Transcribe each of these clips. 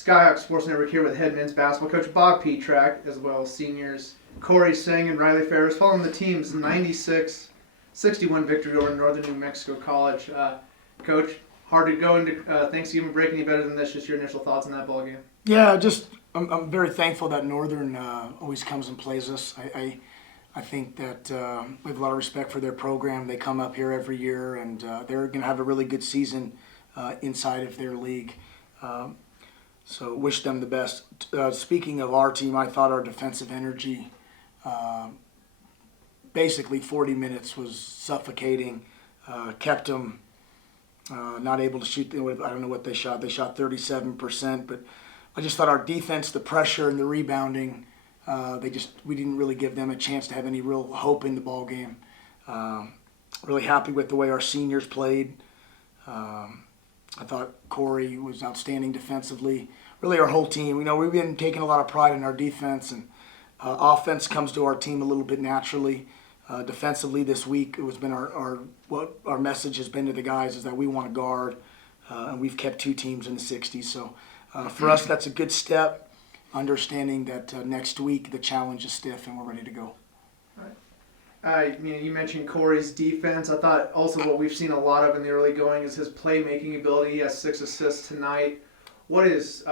Skyhawk Sports Network here with head men's basketball coach Bob Pietrack, as well as seniors Corey Seng and Riley Farris, following the team's 96-61 victory over Northern New Mexico College. Coach, hard to go into Thanksgiving break any better than this. Just your initial thoughts on that ball game. Yeah, I'm very thankful that Northern always comes and plays us. I think that we have a lot of respect for their program. They come up here every year, and they're going to have a really good season inside of their league. So wish them the best. Speaking of our team, I thought our defensive energy, basically 40 minutes was suffocating, kept them not able to shoot. I don't know what they shot. They shot 37%, but I just thought our defense, the pressure and the rebounding, we didn't really give them a chance to have any real hope in the ball game. Really happy with the way our seniors played. I thought Corey was outstanding defensively. Really, our whole team. We've been taking a lot of pride in our defense, and offense comes to our team a little bit naturally. Defensively this week, it has been what our message has been to the guys is that we want to guard, and we've kept two teams in the 60s. So for us, that's a good step, understanding that next week the challenge is stiff and we're ready to go. You mentioned Corey's defense. I thought also what we've seen a lot of in the early going is his playmaking ability. He has 6 assists tonight. What is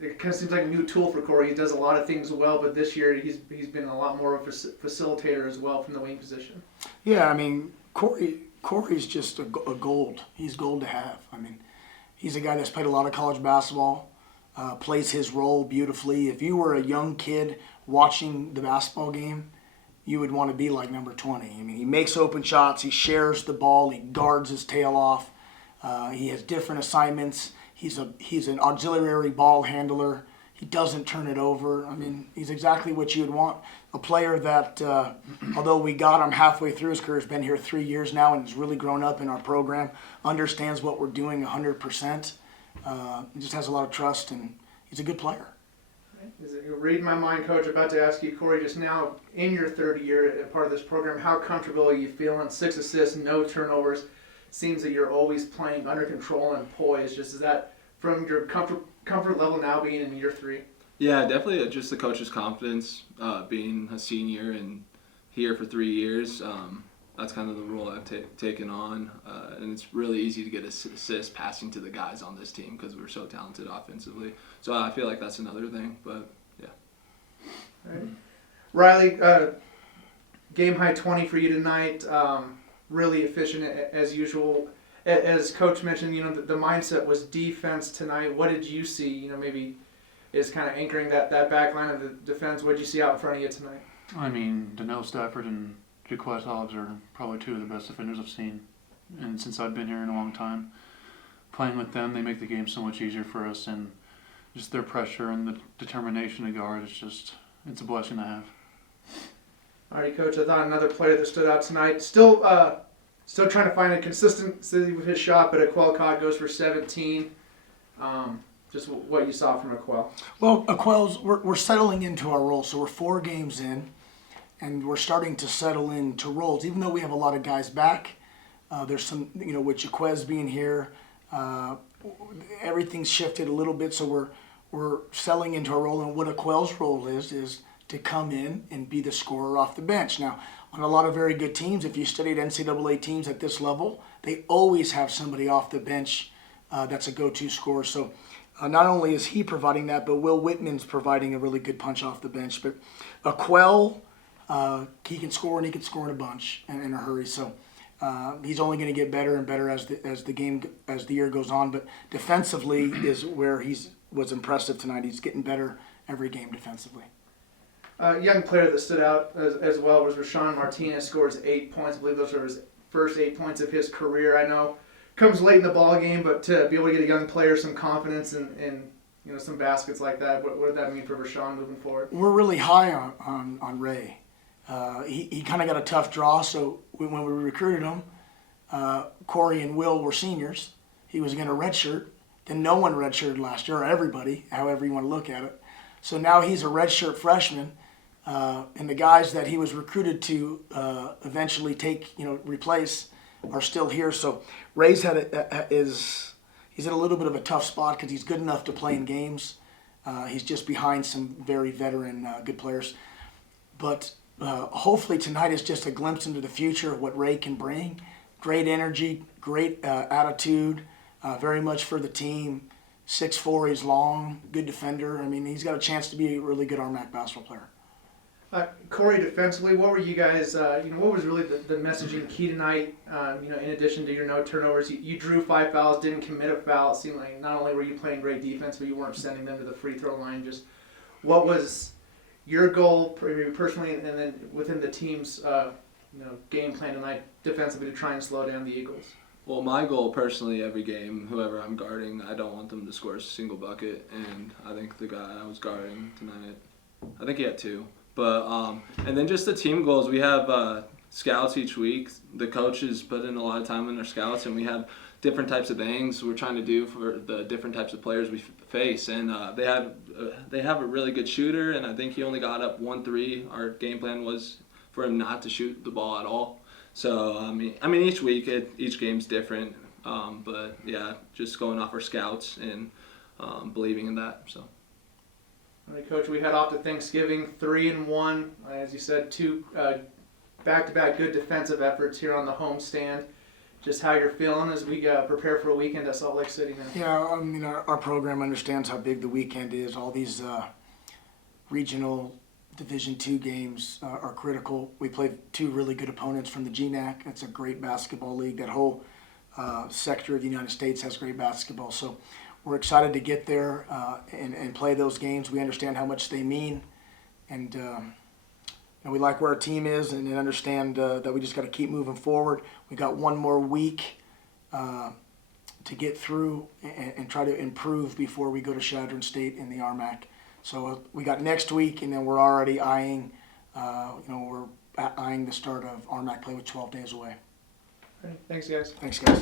it kind of seems like a new tool for Corey. He does a lot of things well, but this year he's been a lot more of a facilitator as well from the wing position. Yeah, Corey's just a gold. He's gold to have. He's a guy that's played a lot of college basketball, plays his role beautifully. If you were a young kid watching the basketball game, you would want to be like number 20. He makes open shots, he shares the ball, he guards his tail off, he has different assignments. He's an auxiliary ball handler. He doesn't turn it over. He's exactly what you would want. A player that, although we got him halfway through his career, has been here 3 years now and has really grown up in our program, understands what we're doing 100%. He just has a lot of trust, and he's a good player. You're reading my mind, Coach. About to ask you, Corey, just now in your third year part of this program, how comfortable are you feeling? 6 assists, no turnovers. Seems that you're always playing under control and poised. Is that from your comfort level now being in year 3? Yeah, definitely just the coach's confidence, being a senior and here for 3 years. That's kind of the role I've taken on, and it's really easy to get assists passing to the guys on this team because we're so talented offensively. So I feel like that's another thing, but yeah. All right. Riley, game high 20 for you tonight. Really efficient as usual. As Coach mentioned, the mindset was defense tonight. What did you see? Maybe is kind of anchoring that back line of the defense. What did you see out in front of you tonight? Donnell Stafford and Jaquez Hobbs are probably 2 of the best defenders I've seen, and since I've been here in a long time, playing with them, they make the game so much easier for us, and just their pressure and the determination to guard, it's a blessing to have. All right, Coach, I thought another player that stood out tonight, still trying to find a consistency with his shot, but Aquel goes for 17. Just what you saw from Aquel. Well, Aquel's, we're settling into our role, so we're 4 games in, and we're starting to settle into roles. Even though we have a lot of guys back, there's some, with Jaquez being here, everything's shifted a little bit, so we're settling into our role. And what Aquel's role is to come in and be the scorer off the bench. Now, on a lot of very good teams, if you studied NCAA teams at this level, they always have somebody off the bench that's a go-to scorer. So not only is he providing that, but Will Whitman's providing a really good punch off the bench. But Aquel, he can score, and he can score in a bunch and in a hurry. So he's only going to get better and better as the year goes on. But defensively is where was impressive tonight. He's getting better every game defensively. Young player that stood out as well was Rashawn Martinez. Scores 8 points. I believe those are his first 8 points of his career. I know comes late in the ball game, but to be able to get a young player some confidence and some baskets like that, what did that mean for Rashawn moving forward? We're really high on Ray. He kind of got a tough draw, so when we recruited him, Corey and Will were seniors. He was going to redshirt. Then no one redshirted last year, or everybody, however you want to look at it. So now he's a redshirt freshman. And the guys that he was recruited to eventually replace are still here. So Ray's he's in a little bit of a tough spot because he's good enough to play in games. He's just behind some very veteran, good players. But hopefully tonight is just a glimpse into the future of what Ray can bring. Great energy, great attitude, very much for the team. 6'4", he's long, good defender. I mean, he's got a chance to be a really good RMAC basketball player. Corey, defensively, what were you guys? What was really the messaging key tonight? In addition to your no turnovers, you drew 5 fouls, didn't commit a foul. It seemed like not only were you playing great defense, but you weren't sending them to the free throw line. Just what was your goal, personally, and then within the team's game plan tonight defensively to try and slow down the Eagles? Well, my goal personally, every game, whoever I'm guarding, I don't want them to score a single bucket. And I think the guy I was guarding tonight, I think he had 2. But and then just the team goals. We have scouts each week. The coaches put in a lot of time in their scouts, and we have different types of things we're trying to do for the different types of players we face. And they have a really good shooter, and I think he only got up 1-3. Our game plan was for him not to shoot the ball at all. So I mean, each week, each game's different. But yeah, just going off our scouts and believing in that. So. All right, Coach, we head off to Thanksgiving, 3-1. As you said, 2 back-to-back good defensive efforts here on the homestand. Just how you're feeling as we prepare for a weekend at Salt Lake City now? Yeah, I mean, our program understands how big the weekend is. All these regional Division II games are critical. We played 2 really good opponents from the GNAC. That's a great basketball league. That whole sector of the United States has great basketball. So we're excited to get there and play those games. We understand how much they mean, and we like where our team is, and understand that we just got to keep moving forward. We got 1 more week to get through and try to improve before we go to Chadron State in the RMAC. So we got next week, and then we're already eyeing the start of RMAC play with 12 days away. All right, thanks, guys. Thanks, guys.